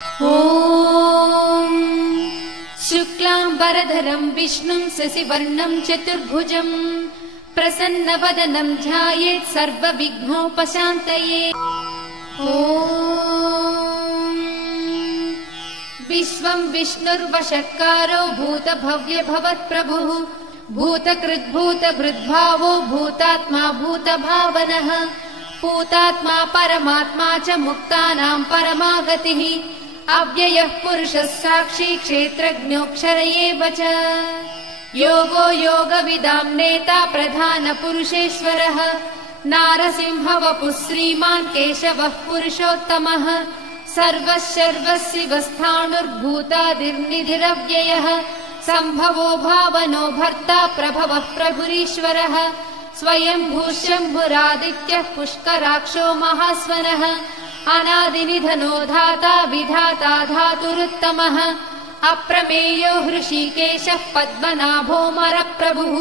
ॐ शुक्लाम्बरधरं विष्णुं शशिवर्णं चतुर्भुजं प्रसन्नवदनं ध्यायेत् सर्वविघ्नोपशान्तये। ॐ विश्वं विष्णुर्वषट्कारो भूतभव्यभवत्प्रभुः भूतकृद्भूतभृद्भावो भूतात्मा भूतभावनः पूतात्मा परमात्मा च मुक्तानां परमागतिः अव्ययः पुरुषः साक्षी क्षेत्रज्ञोऽक्षर एव च योगो योगविदां नेता प्रधानपुरुषेश्वरः नारसिंहवपुः श्रीमान् केशवः पुरुषोत्तमः सर्वः सर्वशिवस्थाणुर्भूतादिर्निधिरव्ययः सम्भवो भावनो भर्ता प्रभवः प्रभुरीश्वरः स्वयंभू शम्भुरादित्यः पुष्कराक्षो महास्वनः अनादिनिधनो धाता विधाता धातुरुत्तमः अप्रमेयो हृषीकेशः पद्मनाभो मरप्रभुः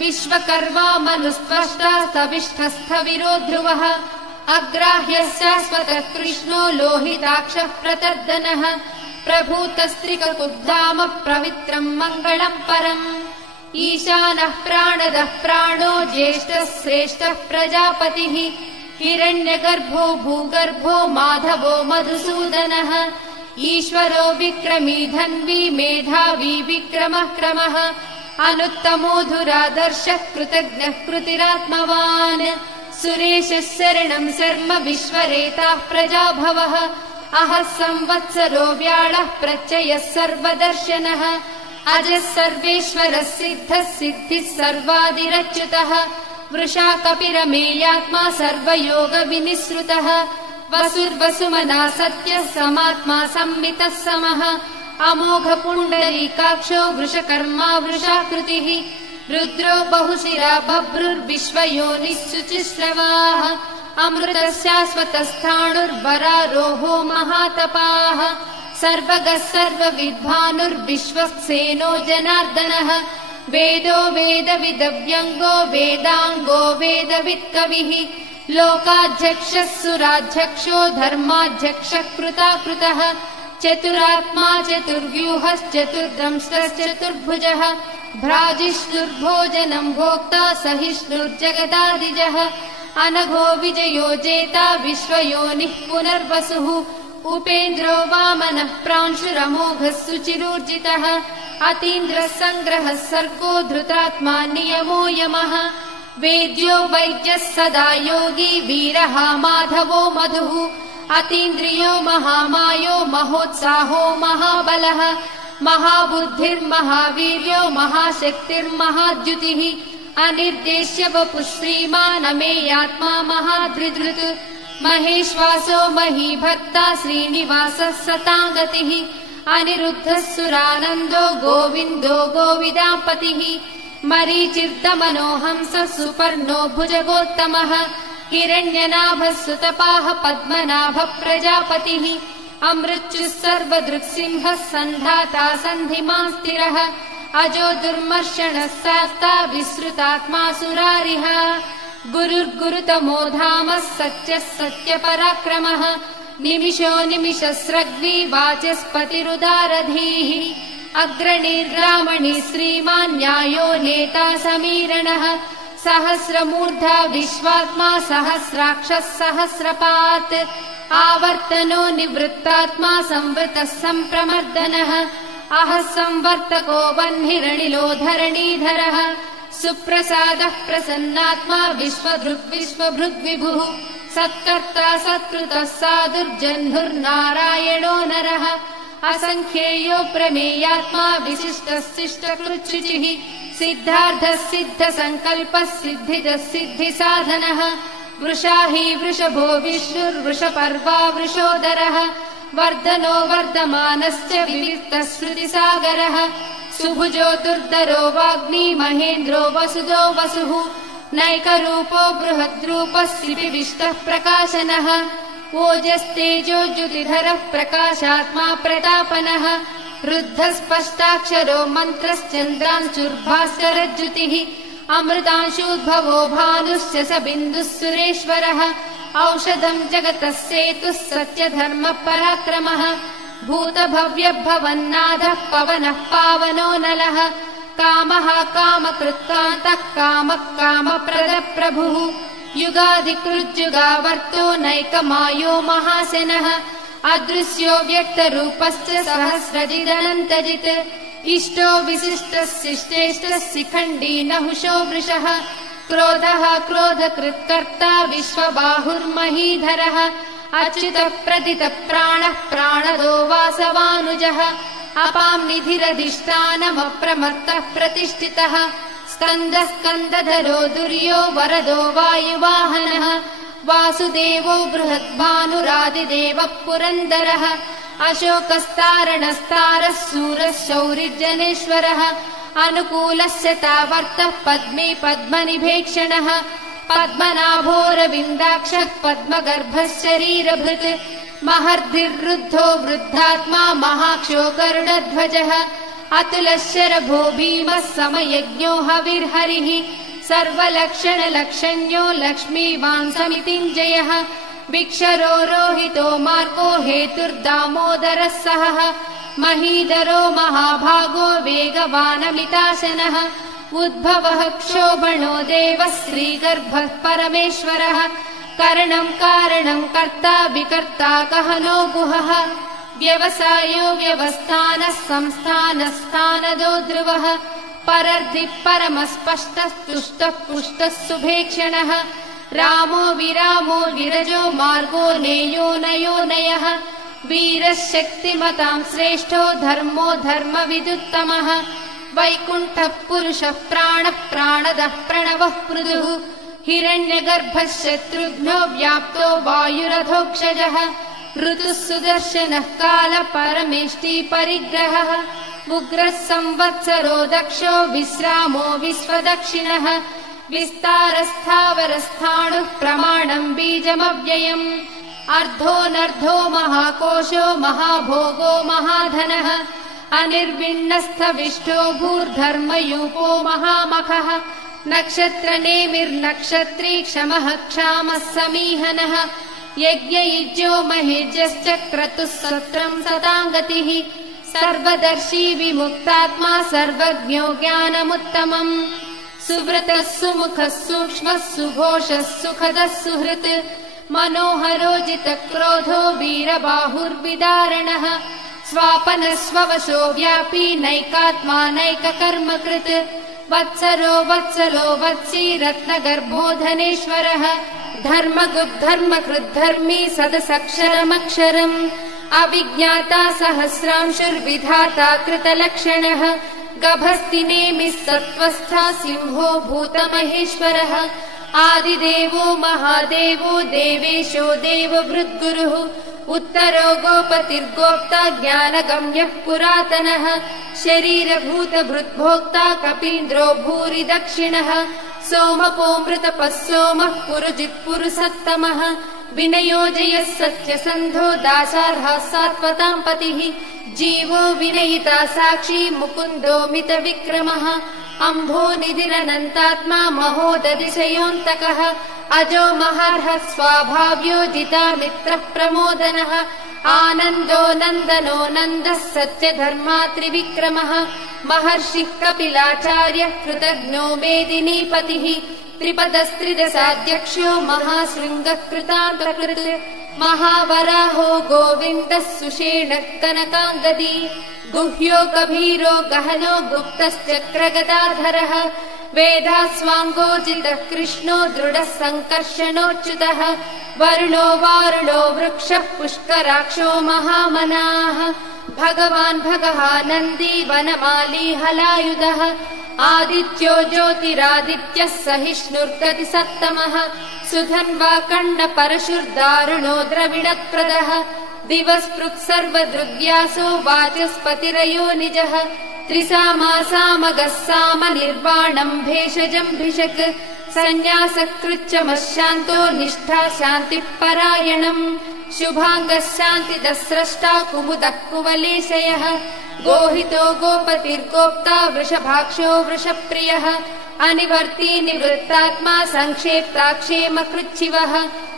विश्वकर्मा मनुस्त्वष्टा स्थविष्ठस्थविरो ध्रुवः अग्राह्यः शाश्वतः कृष्णो लोहिताक्षः प्रतर्दनः प्रभूतस्त्रिककुब्धाम पवित्रम् मङ्गलम् परम् ईशानः प्राणदः प्राणो ज्येष्ठः श्रेष्ठः प्रजापतिः हिरण्यगर्भो भूगर्भो माधवो मधुसूदनः ईश्वरो विक्रमी धन्वी मेधावी विक्रमः क्रमः अनुत्तमो धुरादर्शः कृतज्ञः कृतिरात्मवान् सुरेशः शरणं शर्म विश्वरेताः प्रजाभवः अहः संवत्सरो व्याळः प्रत्ययः सर्वदर्शनः अजः सर्वेश्वरः सिद्धः सिद्धिः सर्वादिरच्युतः वृषा कपिरमेयात्मा सर्वयोगविनिसृतः वसुर्वसुमना सत्यः समात्मा संमितः समः अमोघपुण्डरीकाक्षो वृषकर्मा वृषाकृतिः रुद्रो बहुशिरा बभ्रुर्विश्वयोनिः शुचिश्रवाः अमृतः शाश्वतस्थाणुर्वरारोहो महातपाः सर्वगः सर्वविद्भानुर्विश्वक्सेनो जनार्दनः वेदो वेदविदव्यङ्गो वेदाङ्गो वेदवित्कविः लोकाध्यक्षः सुराध्यक्षो धर्माध्यक्षः कृताकृतः चतुरात्मा चतुर्व्यूहश्चतुर्दंष्टश्चतुर्भुजः भ्राजिष्णुर्भोजनं भोक्ता सहिष्णुर्जगदादिजः अनघो विजयो जेता विश्वयोनिः पुनर्वसुः उपेन्द्रो वामनः प्रांशुरमोघः सुचिरूर्जितः अतीन्द्रः सङ्ग्रहः सर्गो धृतात्मा नियमो यमः वेद्यो वैद्यः सदा योगी वीरः माधवो मधुः अतीन्द्रियो महामायो महोत्साहो महाबलः महाबुद्धिर्महावीर्यो महाशक्तिर्महाद्युतिः अनिर्देश्य वपुः श्रीमान् अमेयात्मा महाधृधृत् महेश्वासो महीभर्ता श्रीनिवासः सतागतिः अनिरुद्धः सुरानन्दो गोविन्दो गोविदापतिः मरीचिर्दमनो हंसः सुपर्णो भुजगोत्तमः हिरण्यनाभः सुतपाः पद्मनाभः प्रजापतिः अमृत्युः सर्वदृक्सिंहः सन्धाता सन्धिमान् स्थिरः अजो दुर्मर्षणः शास्ता विसृतात्मा सुरारिः गुरुर्गुरुतमो धामः सत्यः सत्यपराक्रमः निमिषो निमिषस्रग्वी वाचस्पतिरुदारधीः अग्रणीर्रामणी श्रीमान् न्यायो नेता समीरणः सहस्रमूर्धा विश्वात्मा सहस्राक्षः सहस्रपात् आवर्तनो निवृत्तात्मा संवृतः सम्प्रमर्दनः अहः संवर्तको वह्निरनिलो धरणीधरः सुप्रसादः प्रसन्नात्मा विश्वभृग्विभुः सत्कर्ता सत्कृतः साधुर्जह्नुर्नारायणो नरः असङ्ख्येयो प्रमेयात्मा विशिष्टः शिष्टकृच्छुचिः सिद्धार्थः सिद्धसङ्कल्पः सिद्धिदः सिद्धिसाधनः वृषाही वृषभो विष्णुर्वृषपर्वा वृषोदरः वर्धनो वर्धमानश्च विविक्तः श्रुतिसागरः सुभुजो दुर्धरो वाग्मी महेन्द्रो वसुदो वसुः नैकरूपो बृहद्रूपः श्रीविष्टः प्रकाशनः ओजस्तेजो ज्युतिधरः प्रकाशात्मा प्रतापनः रुद्धः स्पष्टाक्षरो मन्त्रश्चन्द्रांशुर्भास्करज्युतिः अमृतांशूद्भवो भानुश्च स बिन्दुः सुरेश्वरः औषधम् जगतः सेतुः सत्यधर्मः पराक्रमः भूतभव्यभवन्नाथः पवनः पावनो नलः कामः कामकृत्कान्तः कामः कामप्रदप्रभुः युगाधिकृज्जुगावर्तो नैकमायो महासेनः अदृश्यो व्यक्तरूपश्च सहस्रजिदनन्तजित् इष्टो विशिष्टः शिष्टेष्टः शिखण्डी नहुषो वृषः क्रोधः क्रोधकृत्कर्ता विश्वबाहुर्महीधरः अच्युतः प्रतितः प्राणः प्राणदो वासवानुजः अपां निधिरधिष्ठानमप्रमत्तः प्रतिष्ठितः स्कन्दः स्कन्दधरो दुर्यो वरदो वायुवाहनः वासुदेवो बृहद्भानुरादिदेवः पुरन्दरः अशोकस्तारणस्तारः सूरः शौरिर्जनेश्वरः अनुकूलस्य तावर्तः पद्मे पद्मनिभेक्षणः पद्मनाभोरविन्दाक्षः पद्मगर्भः शरीरभृत् महर्धिर्रुद्धो वृद्धात्मा महाक्षो गरुडध्वजः अतुलः शरभो भीमः समयज्ञो हविर्हरिः सर्वलक्षणलक्षण्यो लक्ष्मीवान् समितिञ्जयः विक्षरो रोहितो मार्गो हेतुर्दामोदरः सहः महीधरो महाभागो वेगवानमिताशनः उद्भवः क्षोभणो देवः श्रीगर्भः परमेश्वरः करणं कारणं कर्ता विकर्ता कहनो गुहः व्यवसायो व्यवस्थानः संस्थानस्थानदो ध्रुवः परर्धिः परमस्पष्टः तुष्टः पुष्टः सुभेक्षणः रामो विरामो विरजो मार्गो नेयो नयो नयः वीरः शक्तिमतां श्रेष्ठो धर्मो धर्मविदुत्तमः वैकुण्ठः पुरुषः प्राणः प्राणदः प्रणवः पृथुः हिरण्यगर्भः शत्रुघ्नो व्याप्तो वायुरथोक्षजः ऋतुः सुदर्शनः कालः परमेष्टि परिग्रहः उग्रः संवत्सरो दक्षो विश्रामो विश्वदक्षिणः विस्तारस्थावरस्थाणुः प्रमाणम् बीजमव्ययम् अर्धोऽनर्धो महाकोशो महाभोगो महाधनः अनिर्विण्णस्थविष्टो भूर्धर्मयूपो महामखः नक्षत्रनेमिर्नक्षत्री क्षमः क्षामः समीहनः यज्ञयुज्यो महेज्यश्च क्रतुः सत्रम् सताङ्गतिः सर्वदर्शी विमुक्तात्मा सर्वज्ञो ज्ञानमुत्तमम् सुव्रतः सुमुखः सूक्ष्मः सुघोषः सुखदः सुहृत् मनोहरोजितक्रोधो वीरबाहुर्विदारणः स्वापनः स्ववशो व्यापी नैकात्मा नैककर्मकृत् वत्सरो वत्सलो वत्सी रत्नगर्भो धनेश्वरः धर्मकृद्धर्मी सदसक्षरमक्षरम् अविज्ञाता सहस्रांशुर्विधाता कृतलक्षणः गभस्तिनेमिः सत्त्वस्था सिंहो भूतमहेश्वरः आदिदेवो महादेवो देवेशो देवभृद्गुरुः उत्तरो गोपतिर्गोप्ता ज्ञानगम्यः पुरातनः शरीरभूतभृद्भोक्ता कपीन्द्रो भूरि दक्षिणः सोमपोऽमृतपः सोमः पुरुजित्पुरुषत्तमः विनयोजयः सत्यसन्धो दासार्हः सात्वतां पतिः जीवो विनयिता साक्षी मुकुन्दो मितविक्रमः अम्भोनिधिरनन्तात्मा महोदधिशयोऽन्तकः अजो महार्हः स्वाभाव्यो जितामित्रः प्रमोदनः आनन्दो नन्दनो नन्दः सत्यधर्मा त्रिविक्रमः महर्षिः कपिलाचार्यः कृतज्ञो मेदिनीपतिः त्रिपदस्त्रिदशाध्यक्षो महाशृङ्गः कृतान्तकृत् महावराहो गोविन्दः सुषेणः कनकाङ्गदी गुह्यो गभीरो गहनो गुप्तश्चक्रगदाधरः वेदास्वाङ्गोजितः कृष्णो दृढः सङ्कर्षणोच्युतः वरुणो वारुणो वृक्षः पुष्कराक्षो महामनाः भगवान् भगः नन्दी वनमाली हलायुधः आदित्यो ज्योतिरादित्यः सहिष्णुर्गतिसत्तमः सुधन्वा कण्डपरशुर्दारुणो द्रविणप्रदः दिवस्पृक् सर्वदृग्यासो वाचस्पतिरयो निजः त्रिसामासामगः साम निर्वाणम् भेषजम् भिषक् सन्न्यासकृच्चमशान्तो निष्ठा शान्तिः परायणम् शुभाङ्गः शान्तिदः स्रष्टा कुमुदः कुवलेशयः गोहितो गोपतिर्गोप्ता वृषभाक्षो वृषप्रियः अनिवर्ती निवृत्तात्मा संक्षेप्ताक्षेमकृच्छिवः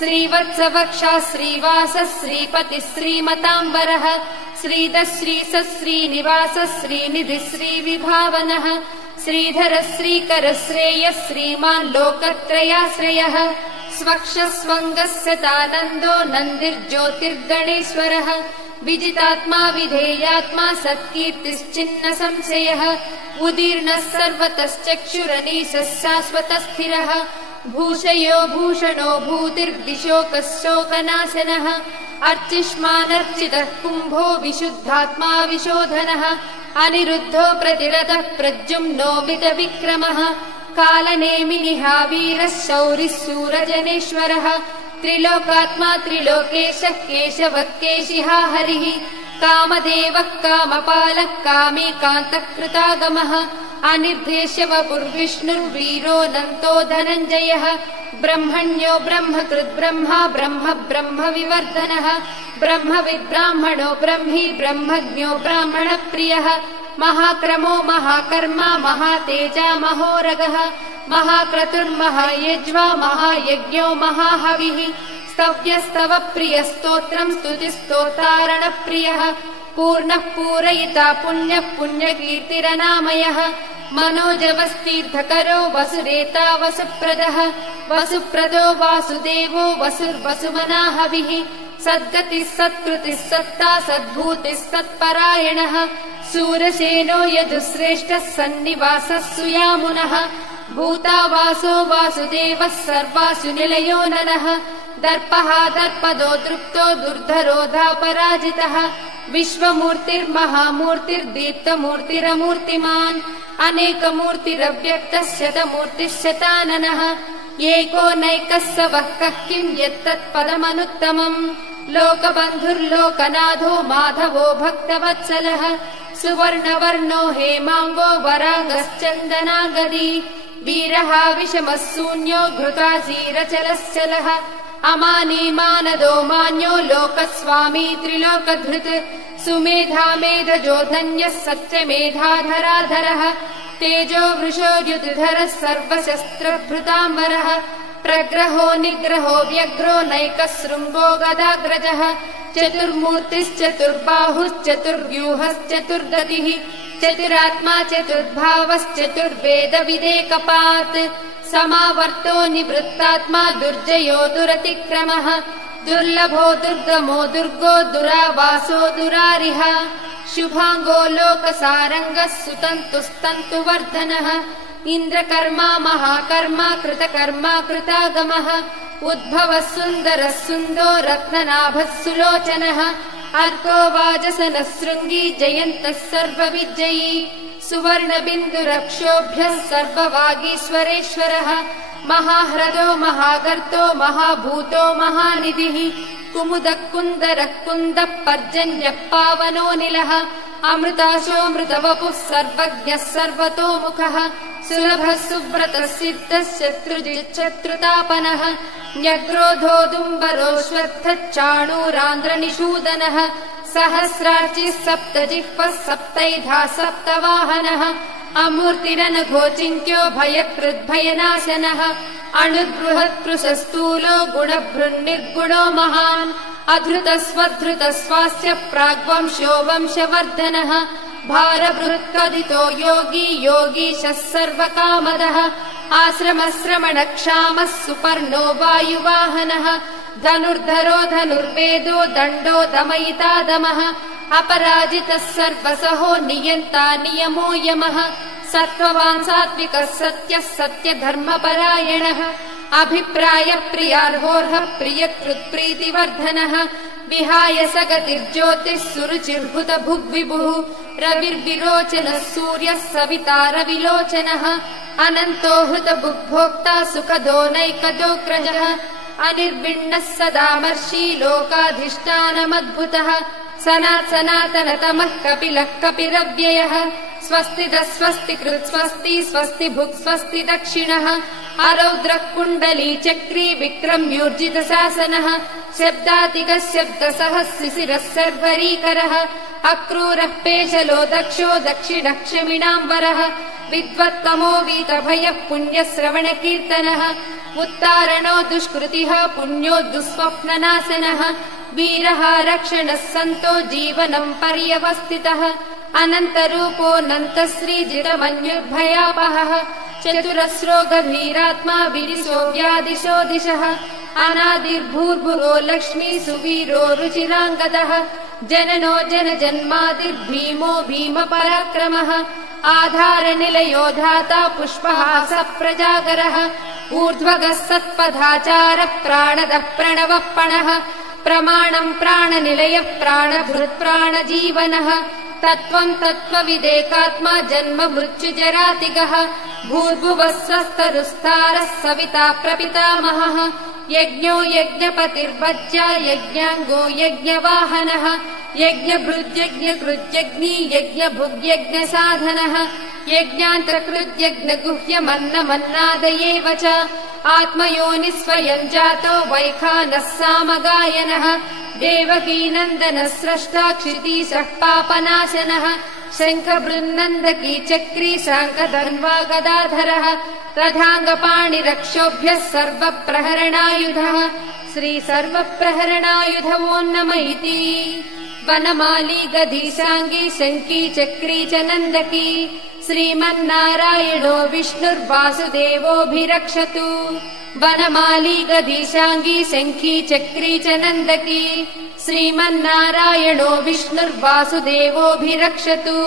श्रीवत्सवक्षा श्रीवासः श्रीपतिः श्रीमताम्बरः श्रीधः श्रीसश्रीनिवासः श्रीनिधिः श्रीविभावनः श्रीधरः श्रीकरः श्रेयः श्रीमान् लोकत्रयाश्रयः स्वक्षस्वङ्गस्यतानन्दो नन्दिर्ज्योतिर्गणेश्वरः विजितात्मा विधेयात्मा सत्कीर्तिश्चिन्न संशयः उदीर्णः सर्वतश्चक्षुरनीशः शाश्वतस्थिरः भूषयो भूषणो भूतिर्दिशोकः शोकनाशनः अर्चिष्मानर्चितः कुम्भो विशुद्धात्मा विशोधनः अनिरुद्धो प्रतिरतः प्रद्युम्नो मितविक्रमः कालनेमिनिहावीरः शौरिः शूरजनेश्वरः त्रिलोकात्मा त्रिलोकेशः केशवः केशिहा हरिः कामदेवः कामपालः कामीकान्तः कृतागमः अनिर्देश्य वपुर्विष्णुर्वीरोऽनन्तो धनञ्जयः ब्रह्मण्यो ब्रह्मकृद्ब्रह्मा ब्रह्म ब्रह्मविवर्धनः ब्रह्मविद्ब्राह्मणो ब्रह्मी ब्रह्मज्ञो ब्राह्मणप्रियः महाक्रमो महाकर्मा महातेजा महोरगः महाक्रतुर्महायज्वा महायज्ञो महाहविः स्तव्यस्तव प्रियस्तोत्रम् स्तुतिस्तोतारणप्रियः पूर्णः पूरयिता पुण्यः पुण्यकीर्तिरनामयः मनोजवस्तीर्थकरो वसुरेता वसुप्रदः वसुप्रदो वासुदेवो वसुर्वसुमनाहविः सद्गतिः सत्कृतिः सत्ता सद्भूतिः सत्परायणः सूरसेनो यदुश्रेष्ठः सन्निवासः सुयामुनः भूतावासो वासुदेवः सर्वासु निलयो ननः दर्पः दर्पदो दृप्तो दुर्धरोधापराजितः विश्वमूर्तिर्महामूर्तिर्दीप्तमूर्तिरमूर्तिमान् अनेकमूर्तिरव्यक्तः शतमूर्तिः शताननः एको नैकः स वः कः किम् यत्तत्पदमनुत्तमम् लोकबन्धुर्लोकनाथो माधवो भक्तवत्सलः सुवर्णवर्णो हेमाङ्गो वराङ्गश्चन्दनागदी वीरः विषमः शून्यो घृतासीरचलश्चलः अमानी मानदो मान्यो लोकस्वामी त्रिलोकधृत् सुमेधा मेधजो धन्यः सत्यमेधाधराधरः तेजो वृषो युतिधरः सर्वशस्त्रभृताम्बरः प्रग्रहो निग्रहो व्यग्रो नैकः शृङ्गो गदाग्रजः चतुर्मूर्तिश्चतुर्बाहुश्चतुर्व्यूहश्चतुर्गतिः चतुरात्मा चतुर्भावश्चतुर्वेदविदेकपात् समावर्तो निवृत्तात्मा दुर्जयो दुरतिक्रमः दुर्लभो दुर्गमो दुर्गो दुरावासो दुरारिः शुभाङ्गो लोकसारङ्गः सुतन्तुस्तन्तुवर्धनः इन्द्रकर्मा महाकर्मा कृतकर्मा कृतागमः उद्भवः सुन्दरः सुन्दो रत्ननाभः सुलोचनः अर्को वाजसनः शृङ्गी जयन्तः सर्वविजयी सुवर्णबिन्दुरक्षोभ्यः सर्ववागीश्वरेश्वरः महाह्रदो महागर्तो महाभूतो महानिधिः कुमुदः कुन्दरः कुन्दः पर्जन्यः पावनोऽनिलः अमृताशोऽमृतवपुः सर्वज्ञः सर्वतोमुखः सुलभः सुव्रतः सिद्धः शत्रुजिच्छत्रुतापनः न्यग्रोधोदुम्बरोऽश्वत्थः चाणूरान्ध्रनिषूदनः सहस्रार्चिः सप्तजिह्वः सप्तैधा सप्तवाहनः अमूर्तिरनघोचिन्त्यो भयकृद्भयनाशनः अणुर्बृहत्कृशस्थूलो गुणभृन्निर्गुणो महान् अधृतस्वधृतस्वास्य प्राग्वंशो वंशवर्धनः भारबृहत्कथितो योगी योगीशः सर्वकामदः आश्रमश्रमणक्षामः सुपर्णो वायुवाहनः धनुर्धरो धनुर्वेदो दण्डो दमयिता दमः अपराजितः सर्वसहो नियन्ता नियमो यमः सत्त्ववान् सात्विकः सत्यः सत्यधर्मपरायणः अभिप्रायप्रियार्होर्हः प्रियकृत्प्रीतिवर्धनः विहाय सगतिर्ज्योतिः सुरुचिर्भुतभुग्विभुः रविर्विरोचनः सूर्यः सविता रविलोचनः अनन्तो हृतभुग्भोक्ता सुखदो नैकदोऽग्रजः अनिर्विण्णः सदामर्षी लोकाधिष्ठानमद्भुतः सनातनतमः कपिलः कपिरव्ययः स्वस्तिदः स्वस्तिकृत् स्वस्ति स्वस्ति भुक् स्वस्ति दक्षिणः अरौद्रः कुण्डली चक्री विक्रम्यूर्जितशासनः शब्दातिकः शब्दसः शिशिरः सर्वरीकरः अक्रूरः पेशलो दक्षो दक्षिणः क्षमिणाम्बरः विद्वत्तमो वीतभयः पुण्यश्रवणकीर्तनः उत्तारणो दुष्कृतिः पुण्यो दुःस्वप्ननाशनः वीरः रक्षणः सन्तो जीवनम् पर्यवस्थितः अनन्तरूपोऽनन्तश्रीजितमन्युर्भयापहः चतुरस्रो गभीरात्मा विदिशो व्यादिशो दिशः अनादिर्भूर्भुवो लक्ष्मी सुवीरो रुचिराङ्गदः जननो जनजन्मादिर्भीमो भीमपराक्रमः आधारनिलयो धाता पुष्पहास प्रजागरः ऊर्ध्वगः सत्पथाचारः प्राणदः प्रणवः पणः प्रमाणम् प्राणनिलयः प्राणभृत् प्राणजीवनः तत्त्वम् तत्त्वविदेकात्मा जन्म मृत्युजरातिगः भूर्भुवः स्वस्तरुस्तारः सविता प्रपितामहः यज्ञो यज्ञपतिर्वज्या यज्ञाङ्गो यज्ञवाहनः यज्ञभृद्यज्ञकृत्यग्नी यज्ञभुग्यज्ञसाधनः यज्ञान्तकृत्यज्ञगुह्यमन्नमन्नादयेव च आत्मयोनिः स्वयम् जातो वैखानः सामगायनः देवकीनन्दनः स्रष्टा क्षितीशः पापनाशनः शङ्खबृन्नन्दकी चक्री शाङ्खधन्वा गदाधरः रथाङ्गपाणिरक्षोभ्यः सर्वप्रहरणायुधः श्रीसर्वप्रहरणायुध वो नम इति वनमाली गदीशाङ्गी शङ्की चक्री च नन्दकी श्रीमन्नारायणो विष्णुर्वासुदेवोऽभिरक्षतु वनमाली गदीशाङ्गी शङ्खी चक्री च नन्दकी श्रीमन्नारायणो विष्णुर्वासुदेवोऽभिरक्षतु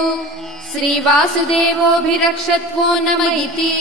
श्रीवासुदेवोऽभिरक्षत्वो नम इति।